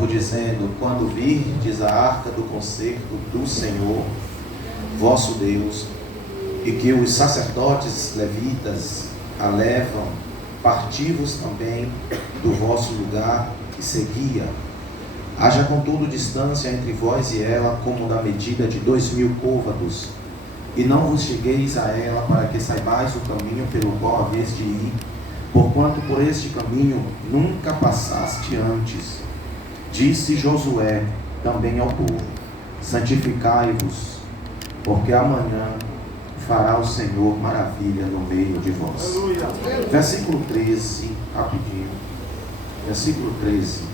povo, dizendo: quando virdes a arca do concerto do Senhor, vosso Deus, e que os sacerdotes levitas a levam, parti-vos também do vosso lugar e seguia. Haja contudo distância entre vós e ela, como da medida de 2000 côvados, e não vos chegueis a ela, para que saibais o caminho pelo qual haveis de ir, porquanto por este caminho nunca passaste antes. Disse Josué também ao povo: santificai-vos, porque amanhã fará o Senhor maravilha no meio de vós. Aleluia. Versículo 13, rapidinho. Versículo 13.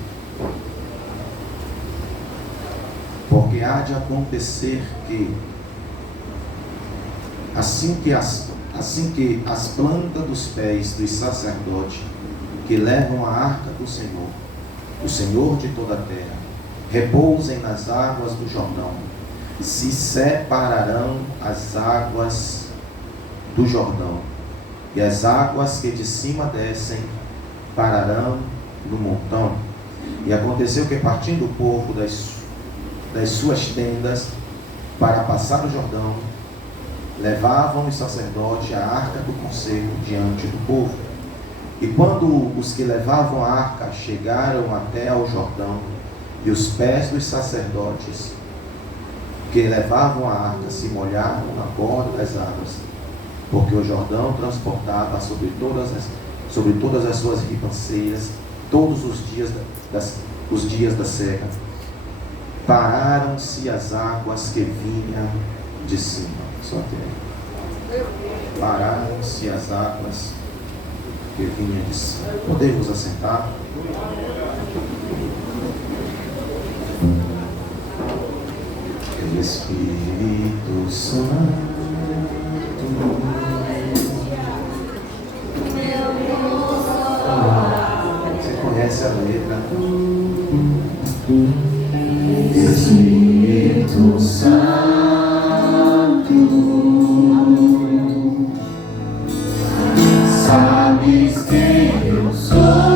Porque há de acontecer que, assim que as plantas dos pés dos sacerdotes que levam a arca do Senhor, o Senhor de toda a terra, repousem nas águas do Jordão, se separarão as águas do Jordão, e as águas que de cima descem pararão no montão. E aconteceu que, partindo o povo das suas tendas para passar o Jordão, levavam os sacerdotes a arca do concerto diante do povo. E quando os que levavam a arca chegaram até ao Jordão, e os pés dos sacerdotes que levavam a arca se molharam na borda das águas, porque o Jordão transportava sobre todas as suas ribanceiras todos os dias da seca, pararam-se as águas que vinham de cima. Só que pararam-se as águas que vinham de cima. Podemos assentar? Espírito Santo, você conhece a letra? Espírito Santo, sabes quem eu sou.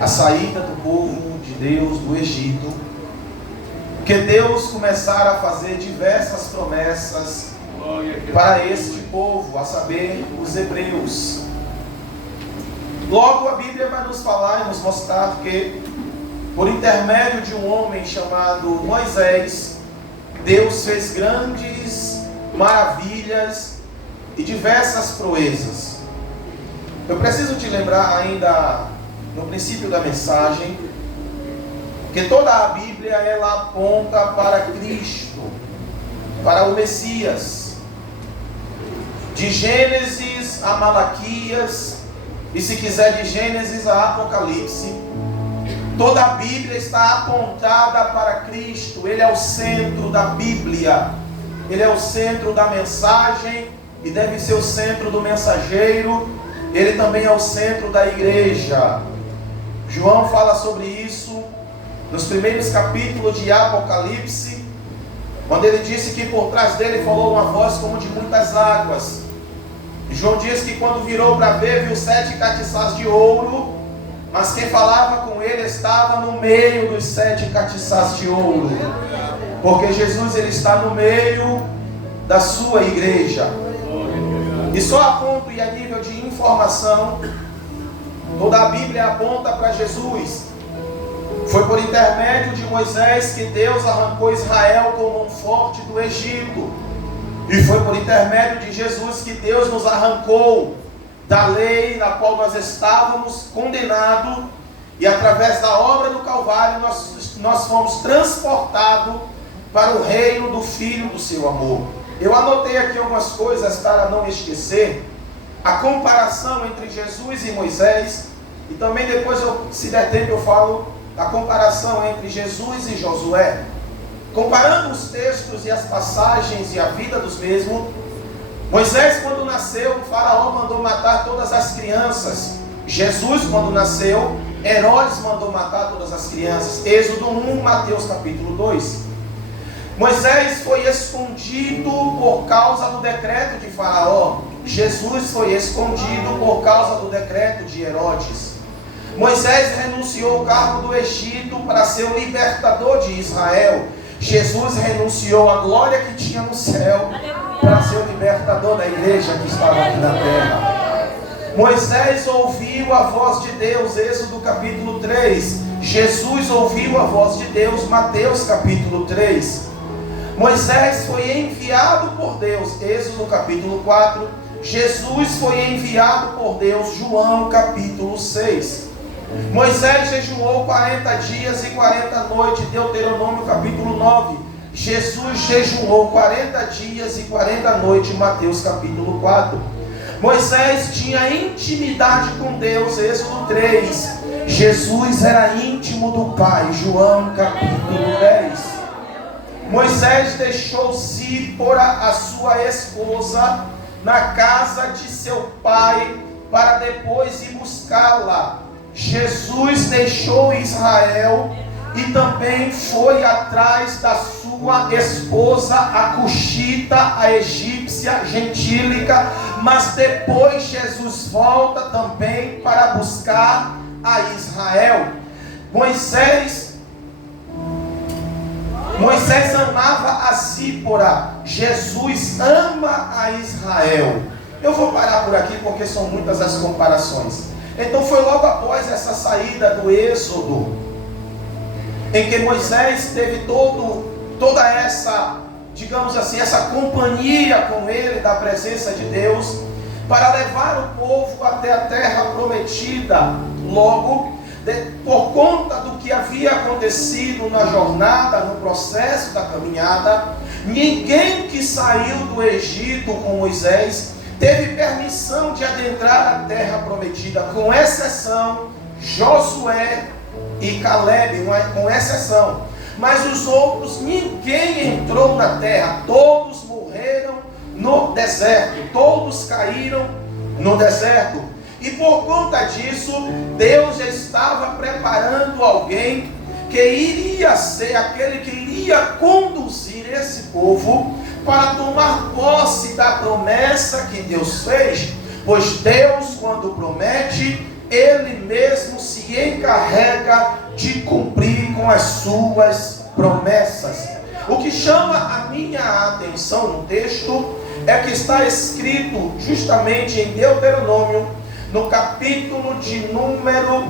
A saída do povo de Deus do Egito, que Deus começara a fazer diversas promessas para este povo, a saber, os hebreus. Logo a Bíblia vai nos falar e nos mostrar que, por intermédio de um homem chamado Moisés, Deus fez grandes maravilhas e diversas proezas. Eu preciso te lembrar ainda no princípio da mensagem que toda a Bíblia ela aponta para Cristo, para o Messias. De Gênesis a Malaquias, e se quiser de Gênesis a Apocalipse, Toda a Bíblia está apontada para Cristo. Ele é o centro da Bíblia. Ele é o centro da mensagem e deve ser o centro do mensageiro. Ele também é o centro da igreja. João fala sobre isso nos primeiros capítulos de Apocalipse, quando ele disse que por trás dele falou uma voz como de muitas águas. E João diz que quando virou para ver, viu 7 castiçais de ouro, mas quem falava com ele estava no meio dos 7 castiçais de ouro, porque Jesus ele está no meio da sua igreja. E só a ponto e a nível de informação, toda a Bíblia aponta para Jesus. Foi por intermédio de Moisés que Deus arrancou Israel com mão forte do Egito. E foi por intermédio de Jesus que Deus nos arrancou da lei na qual nós estávamos condenados. E através da obra do Calvário nós fomos transportados para o reino do Filho do seu amor. Eu anotei aqui algumas coisas para não esquecer. A comparação entre Jesus e Moisés. E também depois, se der tempo, eu falo a comparação entre Jesus e Josué. Comparando os textos e as passagens e a vida dos mesmos, Moisés, quando nasceu, o faraó mandou matar todas as crianças. Jesus, quando nasceu, Herodes mandou matar todas as crianças. Êxodo 1, Mateus capítulo 2. Moisés foi escondido por causa do decreto de Faraó. Jesus foi escondido por causa do decreto de Herodes. Moisés renunciou ao cargo do Egito para ser o libertador de Israel. Jesus renunciou à glória que tinha no céu para ser o libertador da igreja que estava aqui na terra. Moisés ouviu a voz de Deus, Êxodo capítulo 3. Jesus ouviu a voz de Deus, Mateus capítulo 3. Moisés foi enviado por Deus, Êxodo capítulo 4. Jesus foi enviado por Deus, João capítulo 6. Moisés jejuou 40 dias e 40 noites, Deuteronômio capítulo 9. Jesus jejuou 40 dias e 40 noites, Mateus capítulo 4. Moisés tinha intimidade com Deus, Êxodo 3. Jesus era íntimo do Pai, João capítulo 10. Moisés deixou Zípora, a sua esposa, na casa de seu pai, para depois ir buscá-la. Jesus deixou Israel e também foi atrás da sua esposa, a cuxita, a egípcia, gentílica, mas depois Jesus volta também para buscar a Israel. Moisés amava a Zípora, Jesus ama a Israel. Eu vou parar por aqui porque são muitas as comparações. Então foi logo após essa saída do Êxodo, em que Moisés teve toda essa, digamos assim, essa companhia com ele da presença de Deus, para levar o povo até a terra prometida. Logo, por conta do que havia acontecido na jornada, no processo da caminhada, ninguém que saiu do Egito com Moisés teve permissão de adentrar a terra prometida, com exceção Josué e Caleb, com exceção. Mas os outros, ninguém entrou na terra, todos morreram no deserto, todos caíram no deserto. E por conta disso, Deus já estava preparando alguém que iria ser aquele que iria conduzir esse povo para tomar posse da promessa que Deus fez. Pois Deus, quando promete, Ele mesmo se encarrega de cumprir com as suas promessas. O que chama a minha atenção no texto é que está escrito justamente em Deuteronômio, no capítulo de número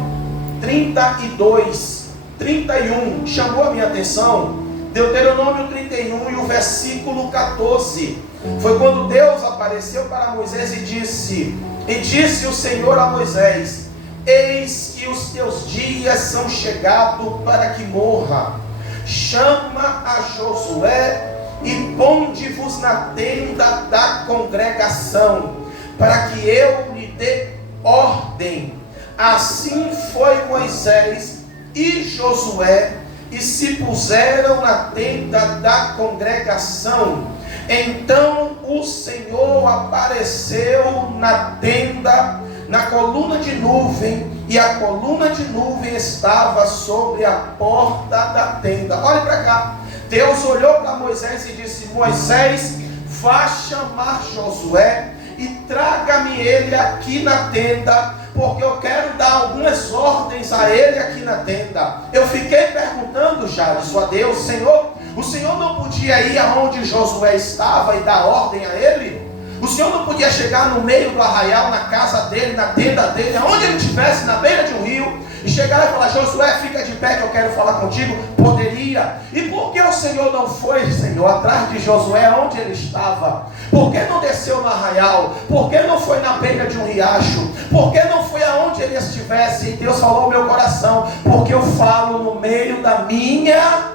32, 31, chamou a minha atenção, Deuteronômio 31 e o versículo 14, foi quando Deus apareceu para Moisés e disse o Senhor a Moisés: eis que os teus dias são chegados para que morra, chama a Josué e ponde-vos na tenda da congregação, para que eu lhe dê ordem. Assim foi Moisés e Josué e se puseram na tenda da congregação. Então o Senhor apareceu na tenda, na coluna de nuvem, e a coluna de nuvem estava sobre a porta da tenda. Olha para cá. Deus olhou para Moisés e disse: Moisés, vá chamar Josué e traga-me ele aqui na tenda, porque eu quero dar algumas ordens a ele aqui na tenda. Eu fiquei perguntando, Jadson, a Deus: Senhor, o Senhor não podia ir aonde Josué estava e dar ordem a ele? O Senhor não podia chegar no meio do arraial, na casa dele, na tenda dele, aonde ele estivesse, na beira de um rio, e chegar e falar: Josué, fica de pé que eu quero falar contigo? Poderia. E por que o Senhor não foi, Senhor, atrás de Josué, onde ele estava? Por que não desceu no arraial? Por que não foi na beira de um riacho? Por que não foi aonde ele estivesse? E Deus falou ao meu coração: porque eu falo no meio da minha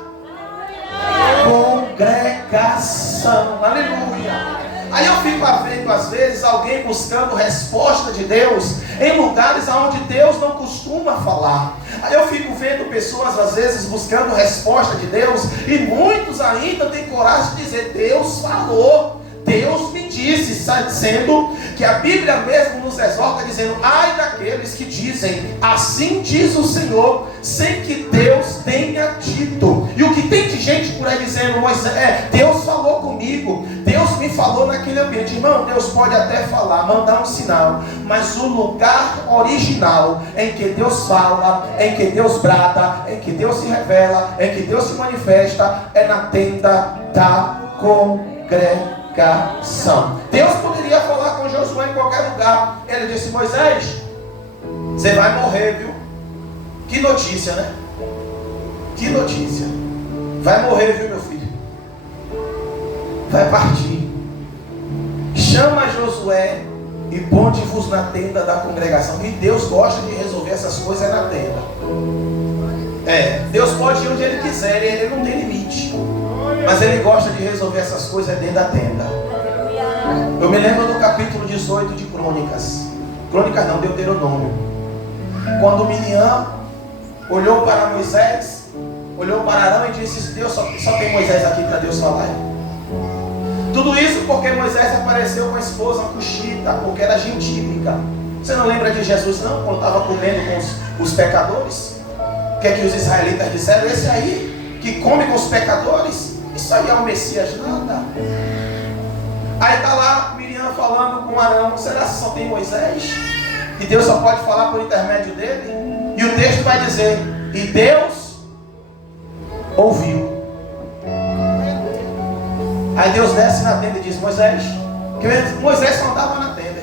congregação. Aleluia. Aí eu fico vendo às vezes alguém buscando resposta de Deus em lugares onde Deus não costuma falar. Aí eu fico vendo pessoas às vezes buscando resposta de Deus, e muitos ainda têm coragem de dizer: Deus falou, Deus me disse, sendo que a Bíblia mesmo nos exorta dizendo: ai daqueles que dizem, assim diz o Senhor, sem que Deus tenha dito. E o que tem de gente por aí dizendo: Moisés, Deus falou comigo, Deus me falou naquele ambiente. Irmão, Deus pode até falar, mandar um sinal, mas o lugar original em que Deus fala, em que Deus brada, em que Deus se revela, em que Deus se manifesta, é na tenda da congregação. Deus poderia falar com Josué em qualquer lugar. Ele disse: Moisés, você vai morrer, viu? Que notícia, né? Que notícia. Vai morrer, viu, meu filho? Vai partir. Chama Josué e ponte-vos na tenda da congregação. E Deus gosta de resolver essas coisas na tenda. Deus pode ir onde Ele quiser, Ele não tem limite. Mas Ele gosta de resolver essas coisas dentro da tenda. Eu me lembro do capítulo 18 de Crônicas. Crônicas não, Deuteronômio. Quando Miriam olhou para Moisés, olhou para Arão e disse: Deus só tem Moisés aqui para Deus falar. Tudo isso porque Moisés apareceu com a esposa Cuxita, porque era gentílica. Você não lembra de Jesus não? Quando estava comendo com os pecadores? O que é que os israelitas disseram? Esse aí que come com os pecadores, isso aí é o Messias nada. Aí está lá Miriam falando com Arão: será que só tem Moisés? E Deus só pode falar por intermédio dele? E o texto vai dizer: e Deus ouviu. Aí Deus desce na tenda e diz: Moisés, que Moisés só andava na tenda,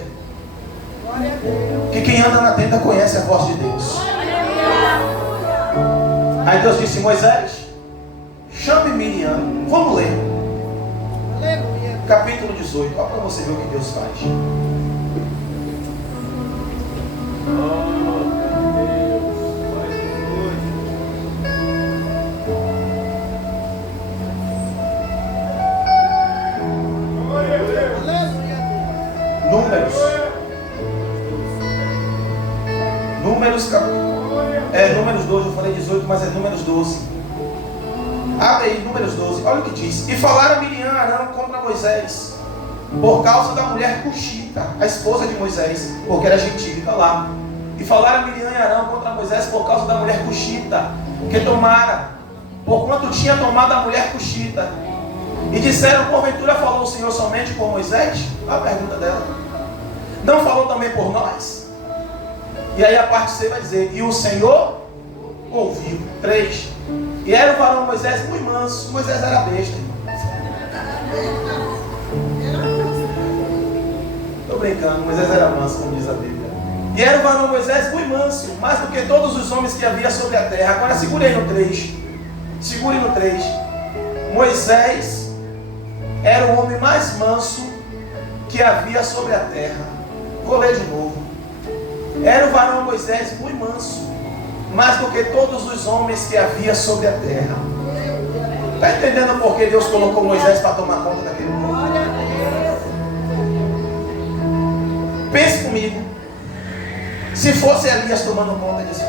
que quem anda na tenda conhece a voz de Deus. Aí Deus disse: Moisés, chame Miriam. Vamos ler capítulo 18, olha para você ver o que Deus faz. Números 12, eu falei 18, mas é Números 12. Abre aí, Números 12, olha o que diz. E falaram Miriam e Arão contra Moisés, por causa da mulher Cuxita, a esposa de Moisés, porque era gentílica lá. E falaram Miriam e Arão contra Moisés por causa da mulher Cuxita, que tomara, porquanto tinha tomado a mulher Cuxita. E disseram: porventura falou o Senhor somente por Moisés? Olha a pergunta dela. Não falou também por nós? E aí a parte C vai dizer: e o Senhor ouviu. 3. E era o varão Moisés muito manso. Moisés era besta. Estou brincando, Moisés era manso, como diz a Bíblia. E era o varão Moisés muito manso, mais do que todos os homens que havia sobre a terra. Agora segure aí no 3. Segure no 3. Moisés era o homem mais manso que havia sobre a terra. Vou ler de novo. Era o varão Moisés muito manso, mais do que todos os homens que havia sobre a terra. Está entendendo por que Deus colocou Moisés para tomar conta daquele mundo? Pense comigo. Se fosse Elias tomando conta disso.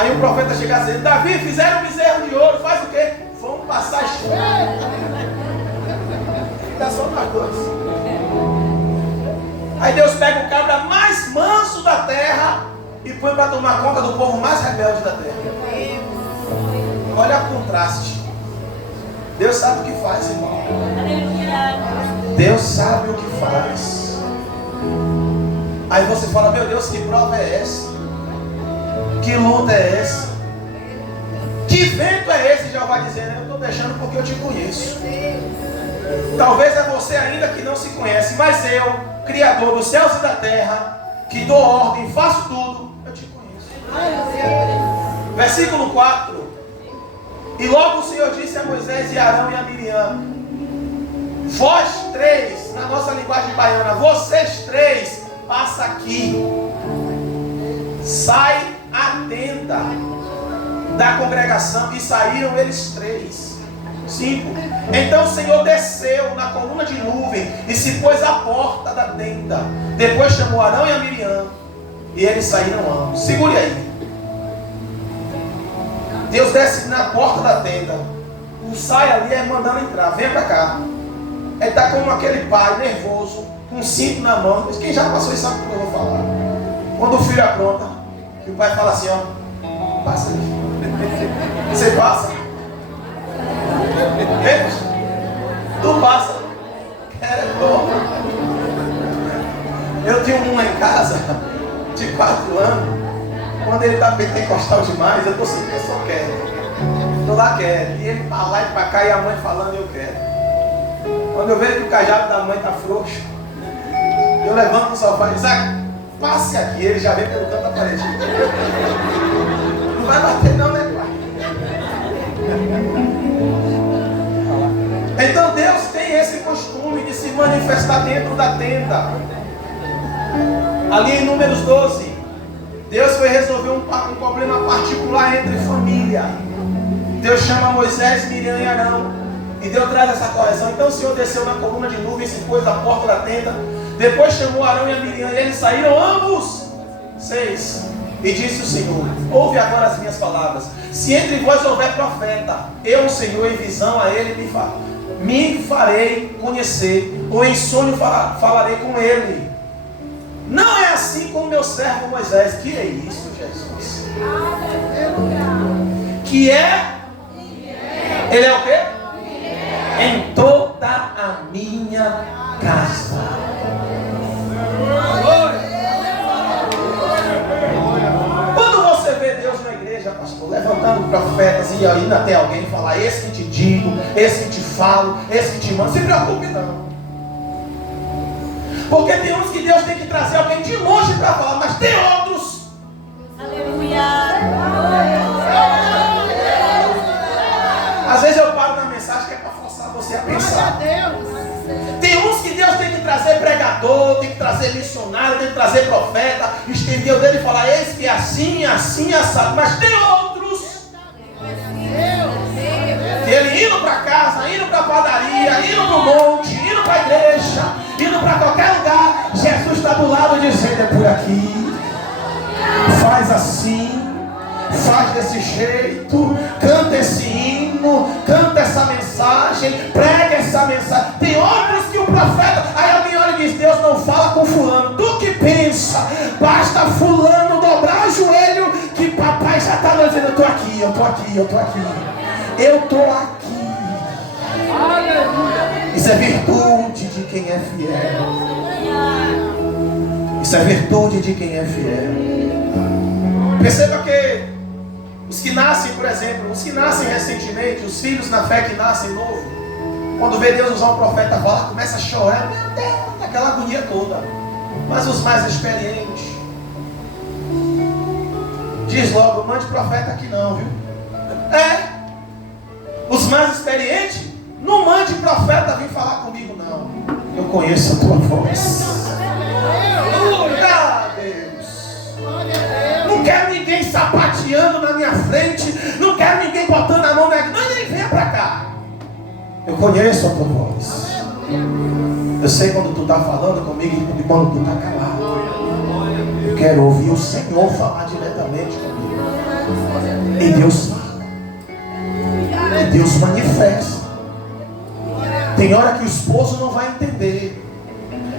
Aí o profeta chega a dizer: Davi, fizeram um bezerro de ouro, faz o quê? Vamos passar estrada. Fica só nós dois. Aí Deus pega o cabra mais manso da terra e põe para tomar conta do povo mais rebelde da terra. Olha o contraste. Deus sabe o que faz, irmão. Deus sabe o que faz. Aí você fala: meu Deus, que prova é essa? Que luta é essa? Que vento é esse? Já vai dizer: eu estou deixando porque eu te conheço. Talvez é você ainda que não se conhece, mas eu, Criador dos céus e da terra, que dou ordem, faço tudo, eu te conheço. Versículo 4. E logo o Senhor disse a Moisés e a Arão e a Miriam: vós três, na nossa linguagem baiana, vocês três, passa aqui. Sai a tenda da congregação. E saíram eles três. 5. Então o Senhor desceu na coluna de nuvem e se pôs à porta da tenda. Depois chamou Arão e a Miriam e eles saíram ambos. Segure aí. Deus desce na porta da tenda. O sai ali é mandando entrar. Vem pra cá. Ele está como aquele pai nervoso, com um cinto na mão. Quem já passou isso sabe o que eu vou falar. Quando o filho apronta, que o pai fala assim: ó, passa ali. Você passa. Tu passa. Era bom. Eu tinha um lá em casa de 4 anos. Quando ele está pentecostal demais, eu estou sentindo que eu só quero. Estou lá quero. E ele para lá e para cá e a mãe falando: eu quero. Quando eu vejo que o cajado da mãe está frouxo, eu levanto no sofá e digo: passe aqui. Ele já vem pelo canto da parede. Não vai bater não, né, pai? Então Deus tem esse costume de se manifestar dentro da tenda. Ali em Números 12, Deus foi resolver um problema particular entre família. Deus chama Moisés, Miriam e Arão. E Deus traz essa correção. Então o Senhor desceu na coluna de nuvem e se pôs à porta da tenda. Depois chamou Arão e a Miriam e eles saíram ambos. 6. E disse o Senhor: ouve agora as minhas palavras. Se entre vós houver profeta, eu, o Senhor, em visão a ele me farei conhecer, ou em sonho falarei com ele. Não é assim com o meu servo Moisés. Que é isso, Jesus? Que é? Ele é o quê? Em toda a minha casa. Quando você vê Deus na igreja, pastor, levantando profetas e ainda tem alguém falar: esse que te digo, esse que te falo, esse que te mando, se preocupe não. Porque tem uns que Deus tem que trazer alguém de longe para falar, mas tem outros. Aleluia. Às vezes eu paro na mensagem que é para forçar você a pensar. Tem uns que Deus tem que trazer pregador, tem que trazer missionário, tem que trazer profeta, estender o dedo e falar: esse que é assim, assim, assado. Mas tem outros que ele indo para casa, indo para a padaria, indo para o monte, indo para a igreja, indo para qualquer lugar, Jesus está do lado dizendo: é por aqui, faz assim, faz desse jeito, canta esse hino, canta essa mensagem, prega essa mensagem. Tem outros que o profeta, aí alguém olha e diz: Deus não fala com fulano. Tu que pensa, basta fulano dobrar o joelho que papai já está dizendo: eu estou aqui, eu estou aqui, eu estou aqui, eu estou aqui. Isso é virtude de quem é fiel. Isso é virtude de quem é fiel. Perceba que os que nascem, por exemplo, os que nascem recentemente, os filhos na fé que nascem novo, quando vê Deus usar um profeta falar, começa a chorar, meu Deus, aquela agonia toda. Mas os mais experientes diz logo: mande profeta aqui não, viu? Os mais experientes, não mande profeta vir falar comigo não. Eu conheço a tua voz. Deus. Não quero ninguém sapateando na minha frente. Não quero ninguém botando a mão na... Não, nem venha pra cá. Eu conheço a tua voz. Eu sei quando tu está falando comigo e quando tu está calado. Eu quero ouvir o Senhor falar diretamente comigo. E Deus fala. E Deus manifesta. Tem hora que o esposo não vai entender.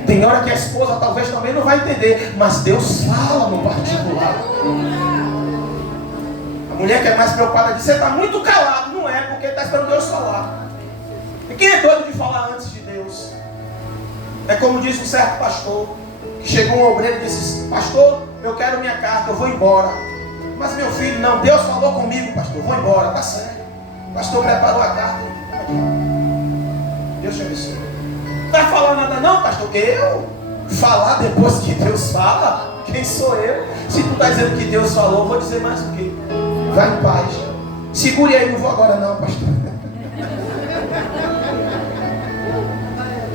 Tem hora que a esposa talvez também não vai entender. Mas Deus fala no particular. A mulher que é mais preocupada diz: você está muito calado. Não é, porque está esperando Deus falar. E quem é doido de falar antes de Deus? É como diz um certo pastor, que chegou um obreiro e disse: pastor, eu quero minha carta, eu vou embora. Mas meu filho, não, Deus falou comigo, pastor, vou embora. Tá certo. O pastor preparou a carta. Deus te abençoe. Não vai falar nada não, pastor? Eu? Falar depois que Deus fala? Quem sou eu? Se tu está dizendo que Deus falou, eu vou dizer mais o quê? Vai em paz. Segure aí, não vou agora não, pastor.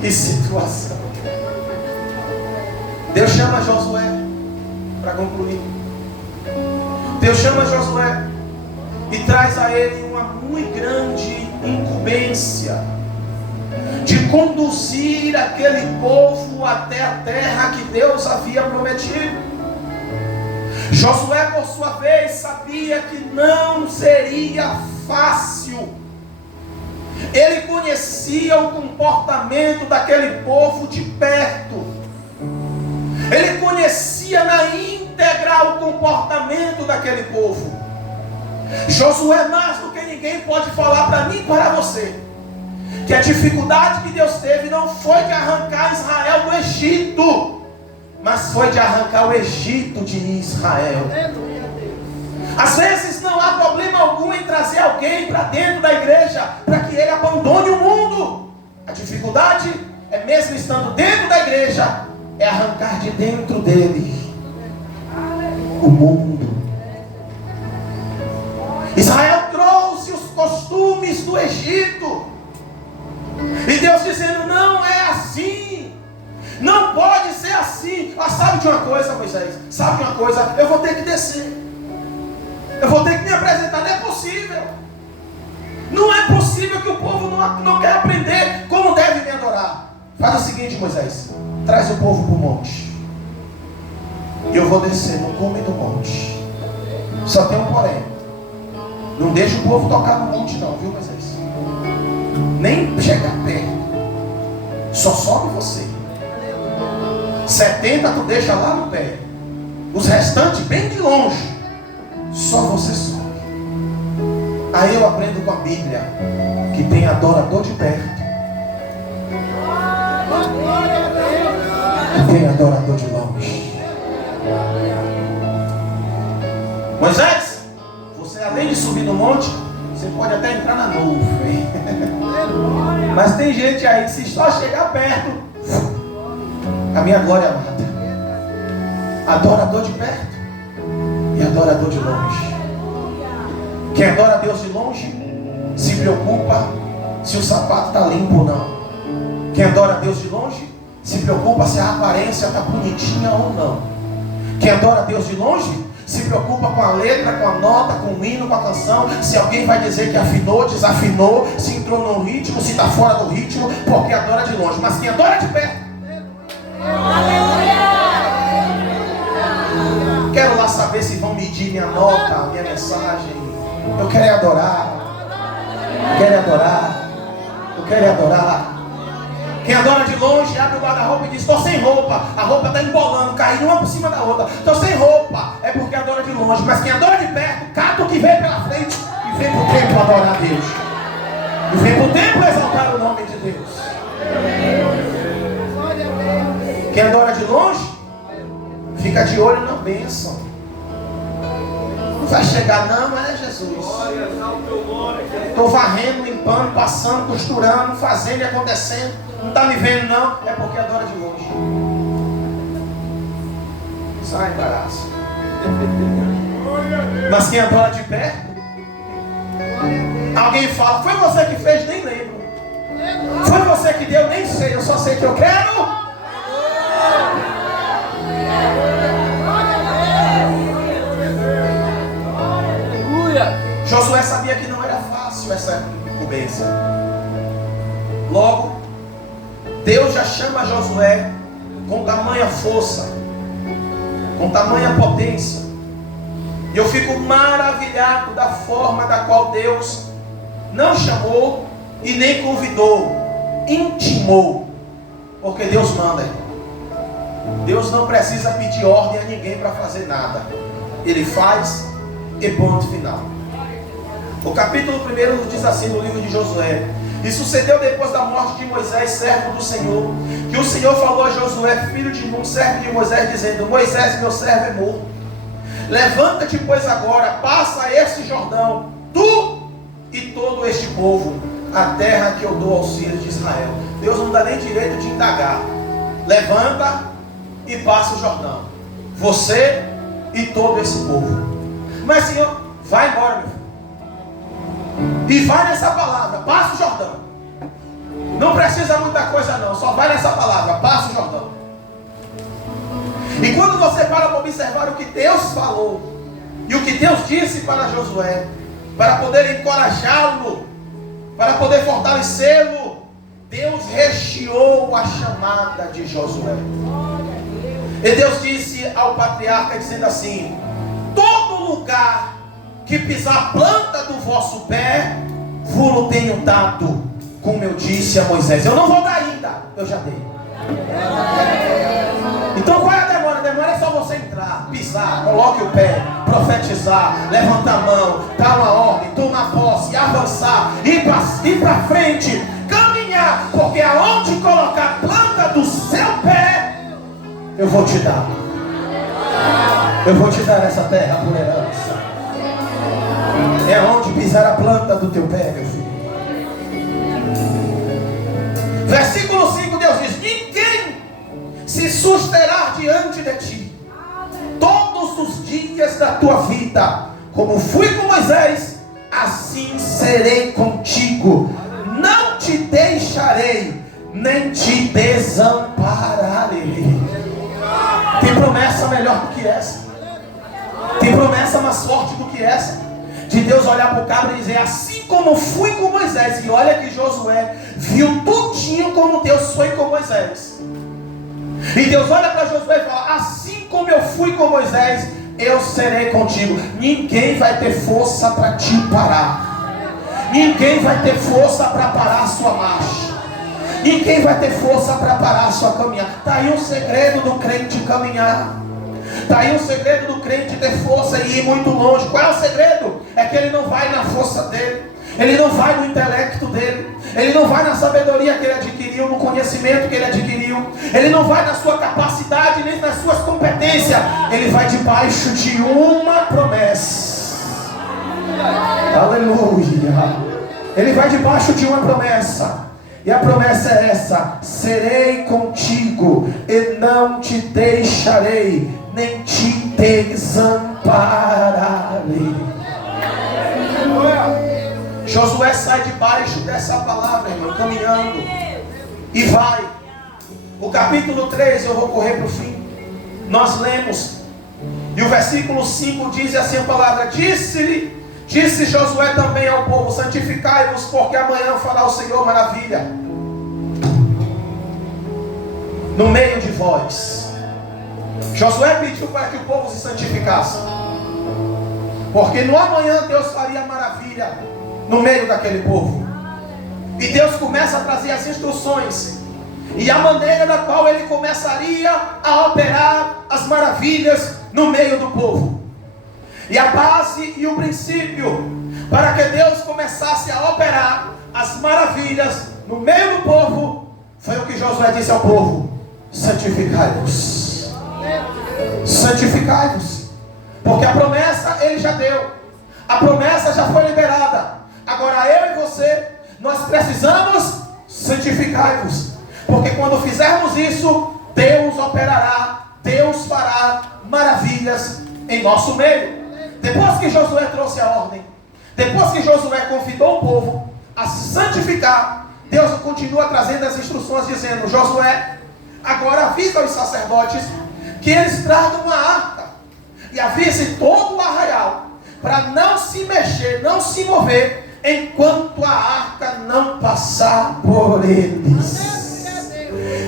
Que situação. Deus chama Josué, para concluir. Deus chama Josué e traz a ele uma muito grande incumbência de conduzir aquele povo até a terra que Deus havia prometido. Josué, por sua vez, sabia que não seria fácil. Ele conhecia o comportamento daquele povo de perto. Ele conhecia na íntegra o comportamento daquele povo. Josué, mais do que ninguém, pode falar para mim e para você que a dificuldade que Deus teve não foi de arrancar Israel do Egito, mas foi de arrancar o Egito de Israel. Às vezes não há problema algum em trazer alguém para dentro da igreja para que ele abandone o mundo. A dificuldade é, mesmo estando dentro da igreja, é arrancar de dentro dele o mundo. Israel trouxe os costumes do Egito, e Deus dizendo: não é assim, não pode ser assim. Ah, sabe de uma coisa, Moisés? Sabe de uma coisa? Eu vou ter que descer, eu vou ter que me apresentar. Não é possível. Não é possível que o povo não quer aprender como deve me adorar. Faz o seguinte, Moisés: traz o povo para o monte, e eu vou descer no cume do monte. Só tem um porém: não deixa o povo tocar no monte não, viu, Moisés? Nem chegar perto. Só sobe você. 70 tu deixa lá no pé, os restantes bem de longe. Só você sobe. Aí eu aprendo com a Bíblia que tem adorador de perto e tem adorador de longe. Moisés, você além de subir no monte, você pode até entrar na nuvem. Mas tem gente aí que se só chegar perto, a minha glória mata. Adorador de perto e adorador de longe. Quem adora a Deus de longe se preocupa se o sapato está limpo ou não. Quem adora a Deus de longe se preocupa se a aparência está bonitinha ou não. Quem adora a Deus de longe se preocupa com a letra, com a nota, com o hino, com a canção. Se alguém vai dizer que afinou, desafinou, se entrou no ritmo, se está fora do ritmo, porque adora de longe. Mas quem adora de perto, quero lá saber se vão medir minha nota, minha mensagem. Eu quero adorar. Eu quero adorar. Eu quero adorar. Quem adora de longe abre o guarda-roupa e diz: estou sem roupa. A roupa está embolando, caindo uma por cima da outra. Estou sem roupa. É porque adora de longe. Mas quem adora de perto, cata o que vem pela frente e vem para o templo adorar a Deus. E vem para o templo exaltar o nome de Deus. Quem adora de longe fica de olho na bênção. Não vai chegar não, mas é Jesus. Estou varrendo, limpando, passando, costurando, fazendo e acontecendo. Não está me vendo não, é porque adora de longe. Sai embaraço. Mas quem adora de perto, alguém fala: foi você que fez, nem lembro. Foi você que deu, nem sei. Eu só sei que eu quero. Josué sabia que não era fácil essa incumbência. Logo, Deus já chama Josué com tamanha força, com tamanha potência. E eu fico maravilhado da forma da qual Deus não chamou e nem convidou, intimou. Porque Deus manda. Deus não precisa pedir ordem a ninguém para fazer nada. Ele faz e ponto final. O capítulo 1 nos diz assim no livro de Josué: e sucedeu depois da morte de Moisés, servo do Senhor, que o Senhor falou a Josué, filho de Nun, servo de Moisés, dizendo: Moisés, meu servo, é morto. Levanta-te, pois, agora, passa este Jordão, tu e todo este povo, a terra que eu dou aos filhos de Israel. Deus não dá nem direito de indagar. Levanta e passa o Jordão, você e todo esse povo. Mas, Senhor, vai embora, meu filho, e vai nessa palavra, passa o Jordão. Não precisa muita coisa não, só vai nessa palavra, passa o Jordão. E quando você para observar o que Deus falou e o que Deus disse para Josué, para poder encorajá-lo, para poder fortalecê-lo, Deus recheou a chamada de Josué. E Deus disse ao patriarca, dizendo assim: todo lugar que pisar a planta do vosso pé, vos tenho dado, como eu disse a Moisés. Eu não vou dar ainda, eu já dei. Então qual é a demora? A demora é só você entrar, pisar, coloque o pé, profetizar, levantar a mão, dar uma ordem, tomar posse, avançar, ir para frente, caminhar, porque aonde colocar a planta do seu pé, eu vou te dar. Eu vou te dar essa terra por herança. É onde pisar a planta do teu pé, meu filho. Versículo 5, Deus diz: ninguém se susterá diante de ti todos os dias da tua vida. Como fui com Moisés, assim serei contigo. Não te deixarei, nem te desampararei. Tem promessa melhor do que essa. Tem promessa mais forte do que essa. De Deus olhar para o cabra e dizer: assim como fui com Moisés. E olha que Josué viu tudinho como Deus foi com Moisés. E Deus olha para Josué e fala: assim como eu fui com Moisés, eu serei contigo. Ninguém vai ter força para te parar. Ninguém vai ter força para parar a sua marcha. Ninguém vai ter força para parar a sua caminhada. Está aí o segredo do crente caminhar. Está aí o segredo do crente ter força e ir muito longe. Qual é o segredo? É que ele não vai na força dele, ele não vai no intelecto dele, ele não vai na sabedoria que ele adquiriu, no conhecimento que ele adquiriu, ele não vai na sua capacidade nem nas suas competências. Ele vai debaixo de uma promessa. Aleluia. Ele vai debaixo de uma promessa. E a promessa é essa: serei contigo e não te deixarei, nem te desampararei. Josué sai debaixo dessa palavra, irmão, caminhando, e vai. O capítulo 3, eu vou correr para o fim. Nós lemos, e o versículo 5 diz assim a palavra: disse Josué também ao povo: santificai-vos, porque amanhã fará o Senhor maravilha no meio de vós. Josué pediu para que o povo se santificasse, porque no amanhã Deus faria maravilha no meio daquele povo. E Deus começa a trazer as instruções e a maneira da qual Ele começaria a operar as maravilhas no meio do povo. E a base e o princípio para que Deus começasse a operar as maravilhas no meio do povo foi o que Josué disse ao povo: santificai-vos. Santificai-vos. Porque a promessa Ele já deu, a promessa já foi liberada. Agora eu e você, nós precisamos santificar-vos. Porque quando fizermos isso, Deus operará, Deus fará maravilhas em nosso meio. Depois que Josué trouxe a ordem, depois que Josué convidou o povo a se santificar, Deus continua trazendo as instruções, dizendo: Josué, agora avisa aos sacerdotes que eles tragam uma arca, e avise todo o arraial, para não se mexer, não se mover, enquanto a arca não passar por eles.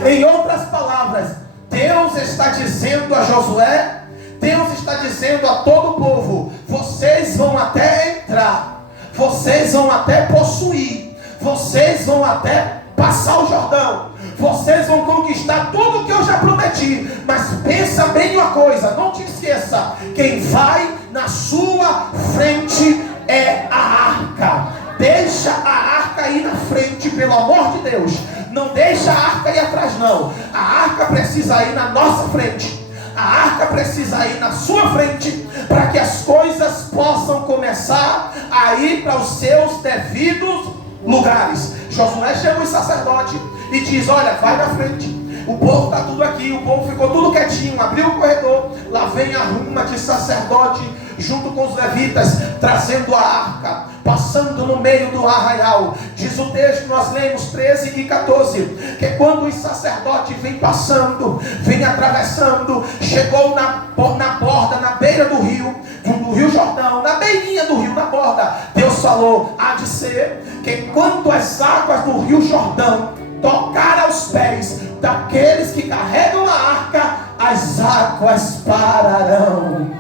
Em outras palavras, Deus está dizendo a Josué, Deus está dizendo a todo o povo: vocês vão até entrar, vocês vão até possuir, vocês vão até passar o Jordão, vocês vão conquistar tudo que eu já prometi. Mas pensa bem uma coisa, não te esqueça, quem vai na sua frente é a arca. Deixa a arca ir na frente, pelo amor de Deus. Não deixa a arca ir atrás não. A arca precisa ir na nossa frente. A arca precisa ir na sua frente, para que as coisas possam começar a ir para os seus devidos lugares. Josué chama o sacerdote e diz: olha, vai na frente. O povo está tudo aqui, o povo ficou tudo quietinho, abriu o corredor, lá vem a ruma de sacerdote, junto com os levitas, trazendo a arca, passando no meio do arraial. Diz o texto, nós lemos 13 e 14, que quando o sacerdote vem passando, vem atravessando, chegou na borda, na beira do Rio Jordão, na beirinha do rio, na borda, Deus falou: há de ser que quando as águas do Rio Jordão tocar aos pés daqueles que carregam a arca, as águas pararão,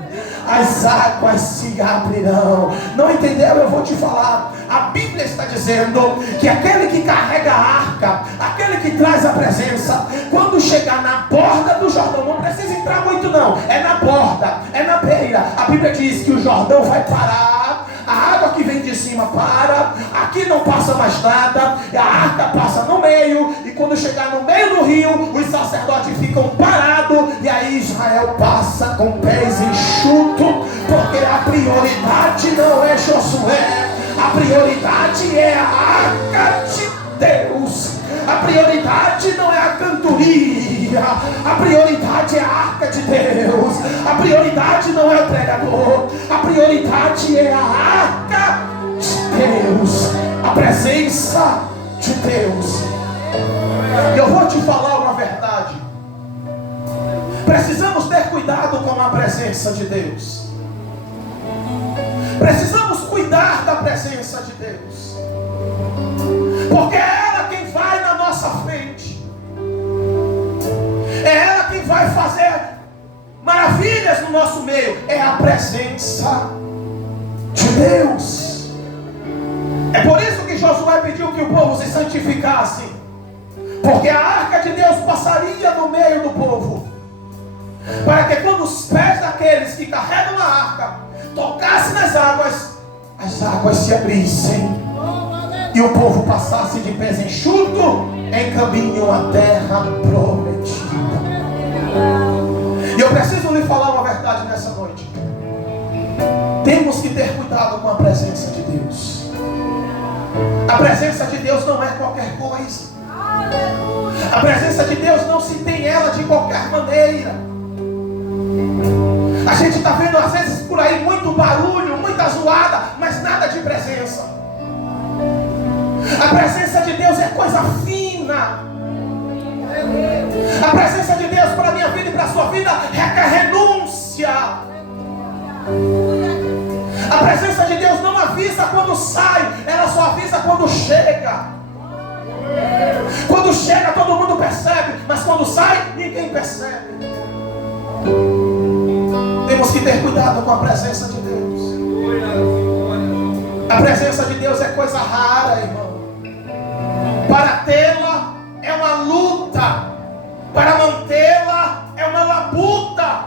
as águas se abrirão. Não entendeu? Eu vou te falar. A Bíblia está dizendo que aquele que carrega a arca, aquele que traz a presença, quando chegar na borda do Jordão, não precisa entrar muito não, é na borda, é na beira. A Bíblia diz que o Jordão vai parar, a água que vem de cima para, aqui não passa mais nada, a arca passa no meio, e quando chegar no meio do rio, os sacerdotes ficam parados, e aí Israel passa com pés enxutos, porque a prioridade não é Josué, a prioridade é a arca de Deus. A prioridade não é a cantoria, a prioridade é a arca de Deus. A prioridade não é o pregador, a prioridade é a arca de Deus, a presença de Deus. E eu vou te falar uma verdade: precisamos ter cuidado com a presença de Deus. Precisamos cuidar da presença de Deus, porque é ela quem vai na nossa frente, é ela quem vai fazer maravilhas no nosso meio. É a presença de Deus. É por isso que Josué pediu que o povo se santificasse, porque a arca de Deus passaria no meio do povo, para que quando os pés daqueles que carregam a arca tocassem nas águas, as águas se abrissem e o povo passasse de pés enxuto em caminho à terra prometida. E eu preciso lhe falar uma verdade nessa noite: temos que ter cuidado com a presença de Deus. A presença de Deus não é qualquer coisa. A presença de Deus não se tem ela de qualquer maneira. A gente está vendo às vezes por aí muito barulho, muita zoada, mas nada de presença. A presença de Deus é coisa fina. A presença de Deus para a minha vida e para a sua vida requer renúncia. A presença de Deus não avisa quando sai, ela só avisa quando chega. Quando chega todo mundo percebe, mas quando sai ninguém percebe. Temos que ter cuidado com a presença de Deus. A presença de Deus é coisa rara, irmão. Para tê-la é uma luta, para mantê-la é uma labuta,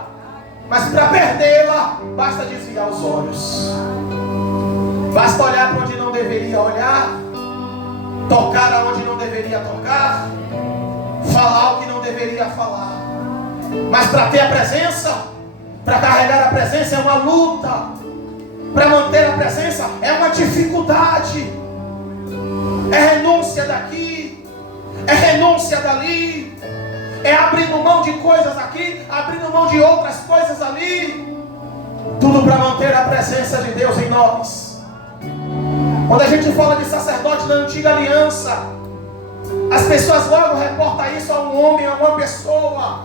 mas para perdê-la basta desviar os olhos, basta olhar para onde não deveria olhar, tocar aonde não deveria tocar, falar o que não deveria falar. Mas para ter a presença, para carregar a presença é uma luta, para manter a presença é uma dificuldade, é renúncia daqui, é renúncia dali, é abrindo mão de coisas aqui, abrindo mão de outras coisas ali, tudo para manter a presença de Deus em nós. Quando a gente fala de sacerdote da antiga aliança, as pessoas logo reportam isso a um homem, a uma pessoa.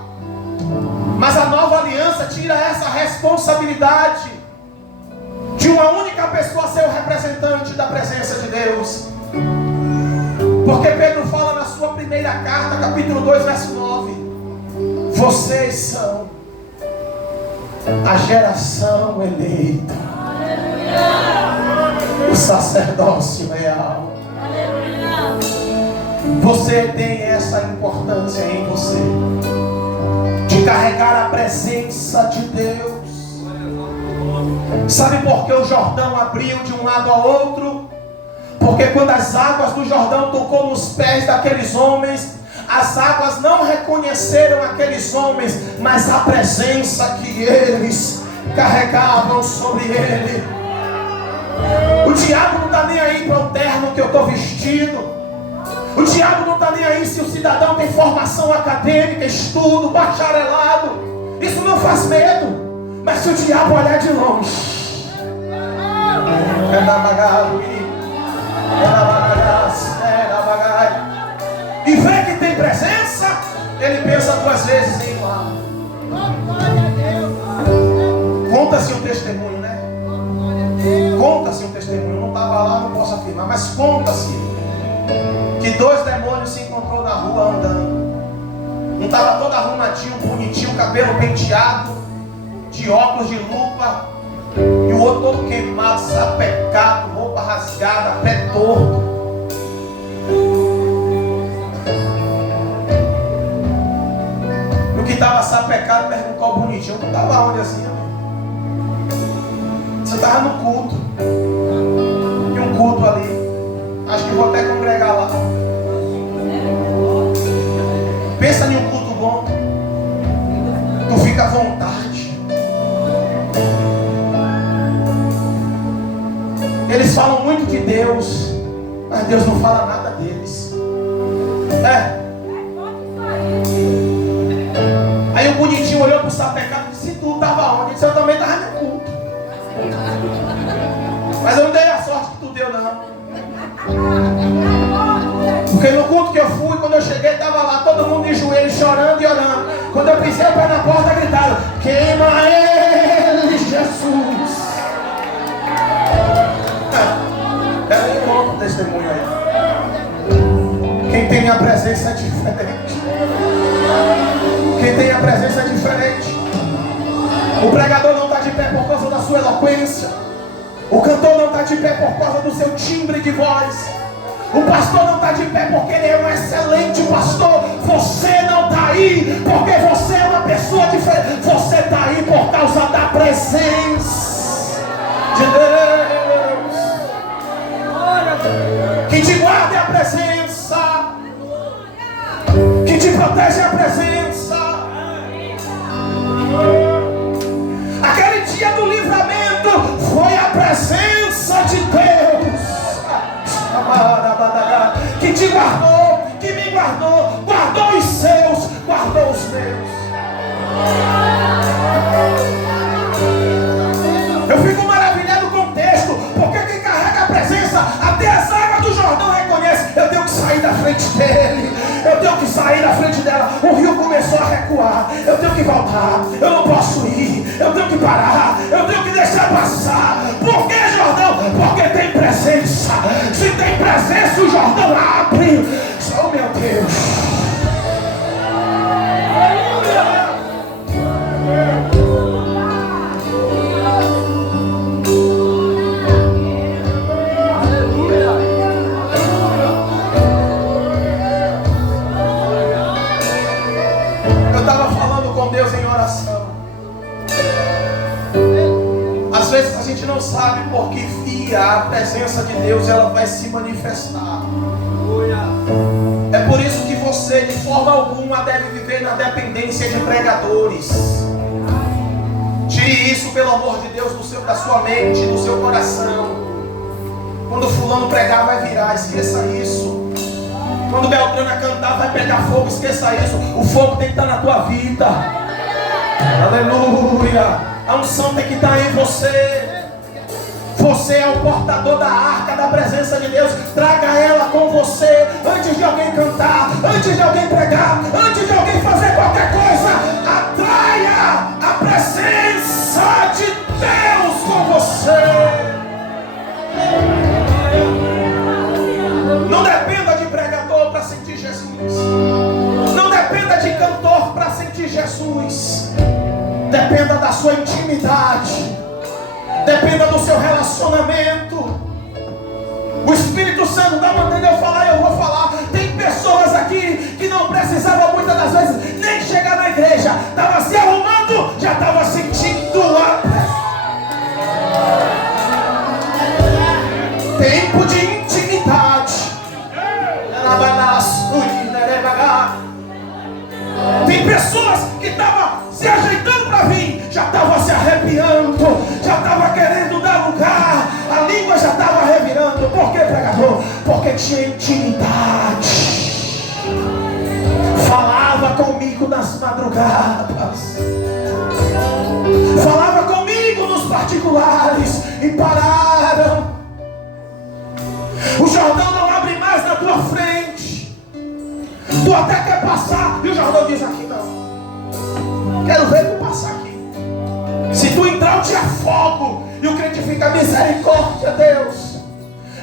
Mas a nova aliança tira essa responsabilidade de uma única pessoa ser o representante da presença de Deus. Porque Pedro fala na sua primeira carta, capítulo 2, verso 9: vocês são a geração eleita. O sacerdócio real. Você tem essa importância em você, de carregar a presença de Deus. Sabe por que o Jordão abriu de um lado ao outro? Porque quando as águas do Jordão tocou nos pés daqueles homens, as águas não reconheceram aqueles homens, mas a presença que eles carregavam sobre ele. O diabo não está nem aí para o terno que eu estou vestido. O diabo não está nem aí se o cidadão tem formação acadêmica, estudo, bacharelado. Isso não faz medo. Mas se o diabo olhar de longe, e vê que tem presença, ele pensa duas vezes em ir lá. Conta-se um testemunho, né? Conta-se um testemunho. Não estava lá, não posso afirmar, mas conta-se que 2 demônios se encontrou na rua andando. Um estava todo arrumadinho, bonitinho, cabelo penteado, de óculos de lupa, e o outro todo queimado, sapecado, roupa rasgada, pé torto. O que estava sapecado perguntou ao bonitinho: tu estava onde assim, amigo? Você estava no culto. E um culto ali. Acho que vou até congregar lá. Pensa em um culto bom. Tu fica à vontade. Eles falam muito de Deus, mas Deus não fala nada deles. Aí o bonitinho olhou para o sapecado e disse: tu estava onde? Ele disse: eu também estava no culto. Mas eu não dei a sorte que tu deu, não. Porque no culto que eu fui, quando eu cheguei, estava lá todo mundo de joelho, chorando e orando. Quando eu pisei o pé na porta, gritaram: queima ele, Jesus. Eu conto o testemunho aí. Quem tem a presença é diferente. Quem tem a presença é diferente. O pregador não está de pé por causa da sua eloquência. O cantor não está de pé por causa do seu timbre de voz. O pastor não está de pé porque ele é um excelente pastor. Você não está aí porque você é uma pessoa diferente. Você está aí por causa da presença de Deus. Que te guarda é a presença. Que te protege é a presença. Aquele dia do livramento foi a presença de Deus que te guardou, que me guardou, guardou os seus, guardou os meus. Eu fico maravilhado com o texto, porque quem carrega a presença, até as águas do Jordão reconhece. Eu tenho que sair da frente dele, eu tenho que sair da frente dela. O rio começou a recuar, eu tenho que voltar, eu não posso ir, eu tenho que parar, eu tenho que deixar passar. Por que, Jordão? Porque tem presença. Se tem presença, o Jordão abre. Oh, meu Deus. Eu estava falando com Deus em oração. Às vezes a gente não sabe porque via a presença de Deus ela vai se manifestar. É por isso que você de forma alguma deve viver na dependência de pregadores. Tire isso, pelo amor de Deus, da sua mente, do seu coração. Quando fulano pregar vai virar, esqueça isso. Quando Beltrana cantar vai pegar fogo, esqueça isso. O fogo tem que estar na tua vida. Aleluia. A unção tem que estar em você. Você é o portador da arca da presença de Deus. Traga ela com você. Antes de alguém cantar, antes de alguém pregar, antes de alguém fazer qualquer coisa, atraia a presença de Deus com você. Não dependa de pregador para sentir Jesus. Não dependa de cantor para sentir Jesus. Dependa da sua intimidade. Dependa do seu relacionamento relacionamento. O Espírito Santo está mandando eu falar e eu vou falar. Tem pessoas aqui que não precisavam muitas das vezes nem chegar na igreja. Estava se arrumando, já estava sentindo a tempo de intimidade. Tem pessoas que estavam se ajeitando para vir, já estavam se arrepiando, já estavam querendo dar lugar, a língua já estava revirando. Por que, pregador? Porque tinha intimidade. Falava comigo nas madrugadas, falava comigo nos particulares, e pararam. O Jordão não abre mais na tua frente. Tu até quer passar, e o Jordão diz: aqui não, quero ver tu passar aqui. Se tu entrar eu te afogo. E o crente fica: misericórdia, Deus,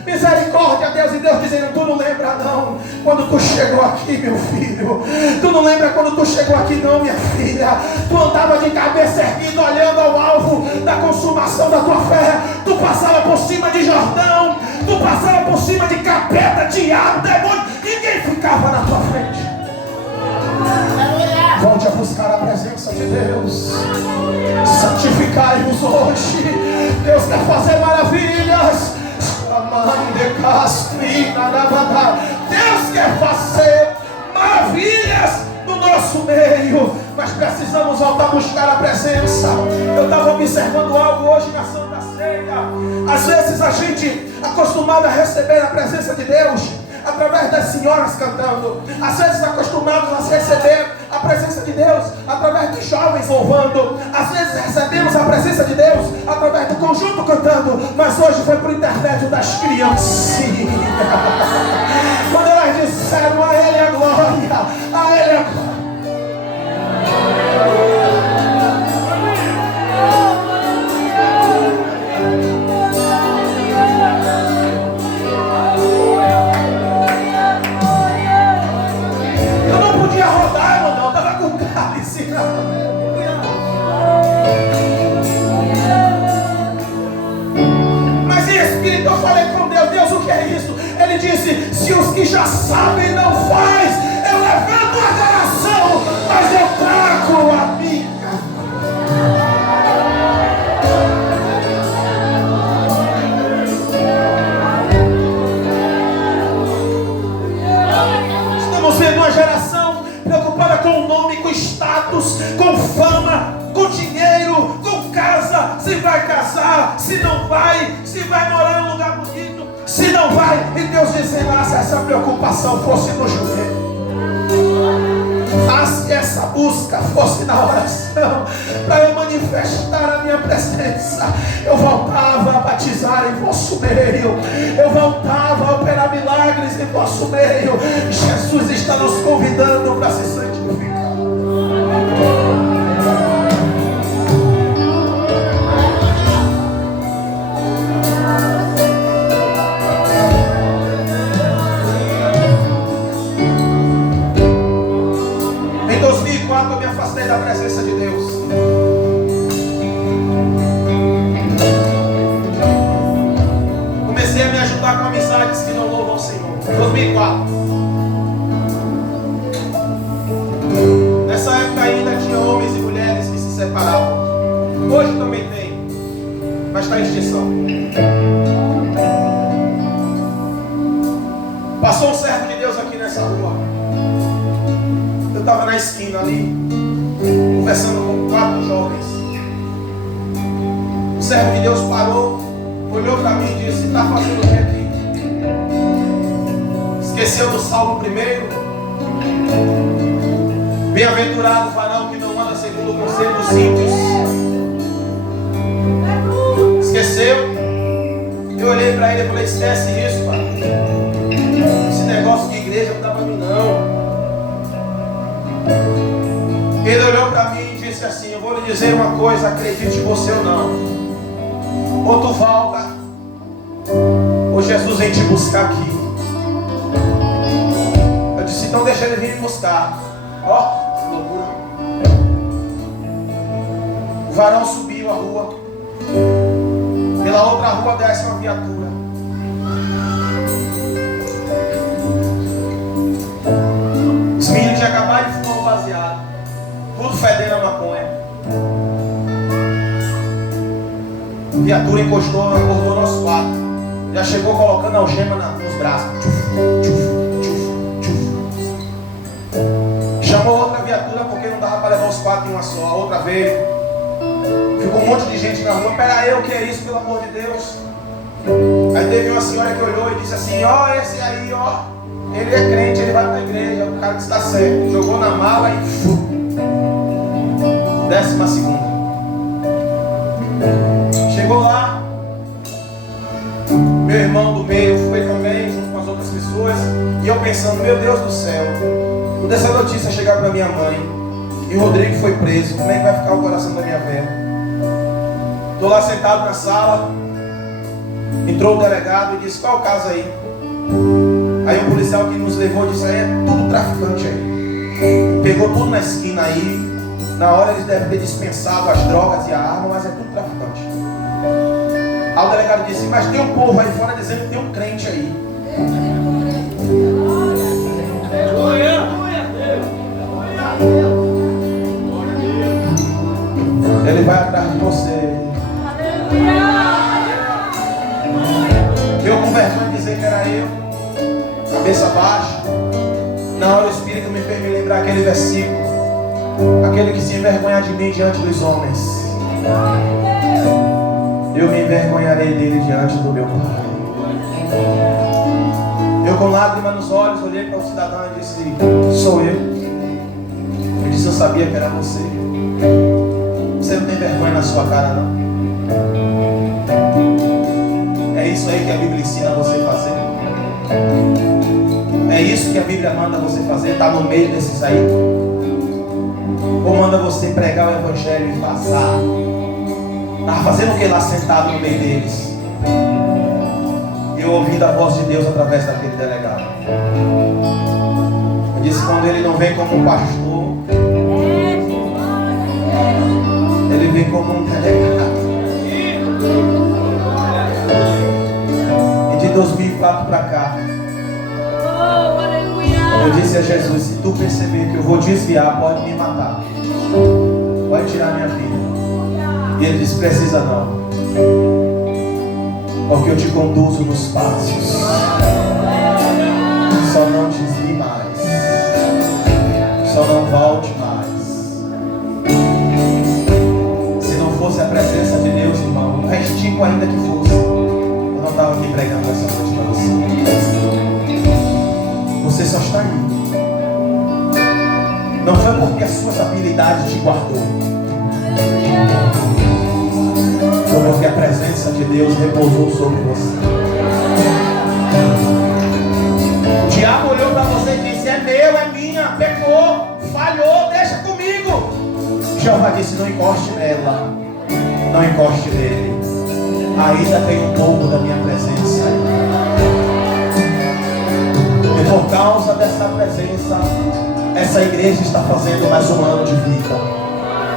misericórdia, Deus. E Deus dizendo: tu não lembra não, quando tu chegou aqui, meu filho. Tu não lembra quando tu chegou aqui não, minha filha. Tu andava de cabeça erguida, olhando ao alvo da consumação da tua fé. Tu passava por cima de Jordão, tu passava por cima de capeta, diabo, demônio. Ninguém ficava na tua frente. Volte a buscar a presença de Deus. Santificai-vos hoje. Deus quer fazer maravilhas. Deus quer fazer maravilhas no nosso meio, mas precisamos voltar a buscar a presença. Eu estava observando algo hoje na Santa Ceia. Às vezes a gente acostumado a receber a presença de Deus através das senhoras cantando, às vezes acostumados a receber a presença de Deus através dos jovens louvando, às vezes recebemos a presença de Deus através do conjunto cantando, mas hoje foi por intermédio das criancinhas. Quando elas disseram: a Ele a glória, a Ele a glória. Mas em espírito eu falei com Deus: Deus, o que é isso? Ele disse: se os que já sabem não faz, eu levanto a geração, mas eu trago a minha. Estamos vendo uma geração preocupada com o nome, com status, com fama, com dinheiro, com casa. Se vai casar, se não vai, se vai morar em um lugar bonito, se não vai. E Deus dizendo: ah, se essa preocupação fosse no joelho, ah, se essa busca fosse na oração, para eu manifestar a minha presença, eu voltava a batizar em vosso meio, eu voltava a operar milagres em vosso meio. Jesus está nos convidando para se santificar. Em 2004 eu me afastei da presença de Deus. Comecei a me ajudar com amizades que não louvam o Senhor. 2004. Nessa época ainda tinha homens e mulheres que se separavam. Hoje também tem, mas está em extinção. Passou um servo de Deus aqui nessa rua. Eu estava na esquina ali, conversando com 4 jovens. O servo de Deus parou, olhou para mim e disse: está fazendo o que aqui? Esqueceu do Salmo 1? Bem-aventurado o varão que não anda segundo o conselho dos ímpios. Esqueceu? Eu olhei para ele e falei: esquece isso, pai. Esse negócio de igreja não dá para mim não. Ele olhou para mim e disse assim: eu vou lhe dizer uma coisa, acredite você ou não. Ou tu volta, ou Jesus vem te buscar aqui. Eu disse: então deixa ele vir me buscar. Ó, que loucura. O varão subiu a rua, Pela outra rua desce uma viatura. Os meninos tinham acabado de fumar um baseado, tudo fedendo a maconha. A viatura encostou, acordou nosso quarto. Já chegou colocando algema nos braços. Chamou outra viatura porque não dava para levar os quatro em uma só. A outra veio. Ficou um monte de gente na rua. Pera aí, o que é isso, pelo amor de Deus? Aí teve uma senhora que olhou e disse assim: ó, esse aí, ó, ele é crente, ele vai para a igreja. O cara disse: tá certo. Jogou na mala e 12ª. Chegou lá, meu irmão do meio foi também, junto com as outras pessoas. E eu pensando: meu Deus do céu, quando essa notícia chegar para minha mãe e o Rodrigo foi preso, como é que vai ficar o coração da minha velha? Estou lá sentado na sala. Entrou o delegado e disse: qual é o caso aí? Aí o policial que nos levou disse: aí é tudo traficante aí. Pegou tudo na esquina aí. Na hora eles devem ter dispensado as drogas e a arma, mas é tudo traficante. Aí o delegado disse: mas tem um povo aí fora dizendo que tem um crente aí. Ele vai atrás de você. Eu com vergonha de dizer que era eu, cabeça baixa. Na hora o Espírito me fez me lembrar aquele versículo: aquele que se envergonhar de mim diante dos homens, eu me envergonharei dele diante do meu Pai. Eu com lágrimas nos olhos olhei para o cidadão e disse: sou eu. Ele disse: eu sabia que era você. Você não tem vergonha na sua cara, não? É isso aí que a Bíblia ensina você a fazer? É isso que a Bíblia manda você fazer? Está no meio desses aí? Ou manda você pregar o Evangelho e passar? Estava fazendo o que lá sentado no meio deles? Eu ouvi da voz de Deus através daquele delegado. Eu disse: quando ele não vem como um pastor, ele vem como um delegado. E de 2004 para cá, eu disse a Jesus: se tu perceber que eu vou desviar, pode me matar, pode tirar minha vida. E ele disse: precisa não, porque eu te conduzo nos passos. Só não desvie mais, só não volte mais. Se não fosse a presença de Deus, irmão, um restinho ainda que fosse, eu não estava aqui pregando essa noite para você. Você só está aí. Não foi porque as suas habilidades te guardou, foi porque a presença de Deus repousou sobre você. O diabo olhou para você e disse: é meu, é minha, pecou, falhou, deixa comigo. Jeová disse: não encoste nela, não encoste nele. Ainda tem um pouco da minha presença aí. E por causa dessa presença, essa igreja está fazendo mais um ano de vida.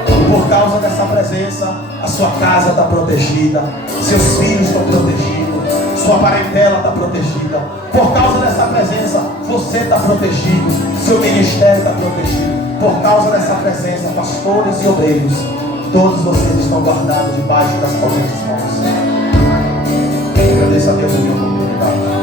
E por causa dessa presença, a sua casa está protegida, seus filhos estão protegidos, sua parentela está protegida. Por causa dessa presença, você está protegido, seu ministério está protegido. Por causa dessa presença, pastores e obreiros, todos vocês estão guardados debaixo das potentes mãos. Agradeço a Deus a minha oportunidade.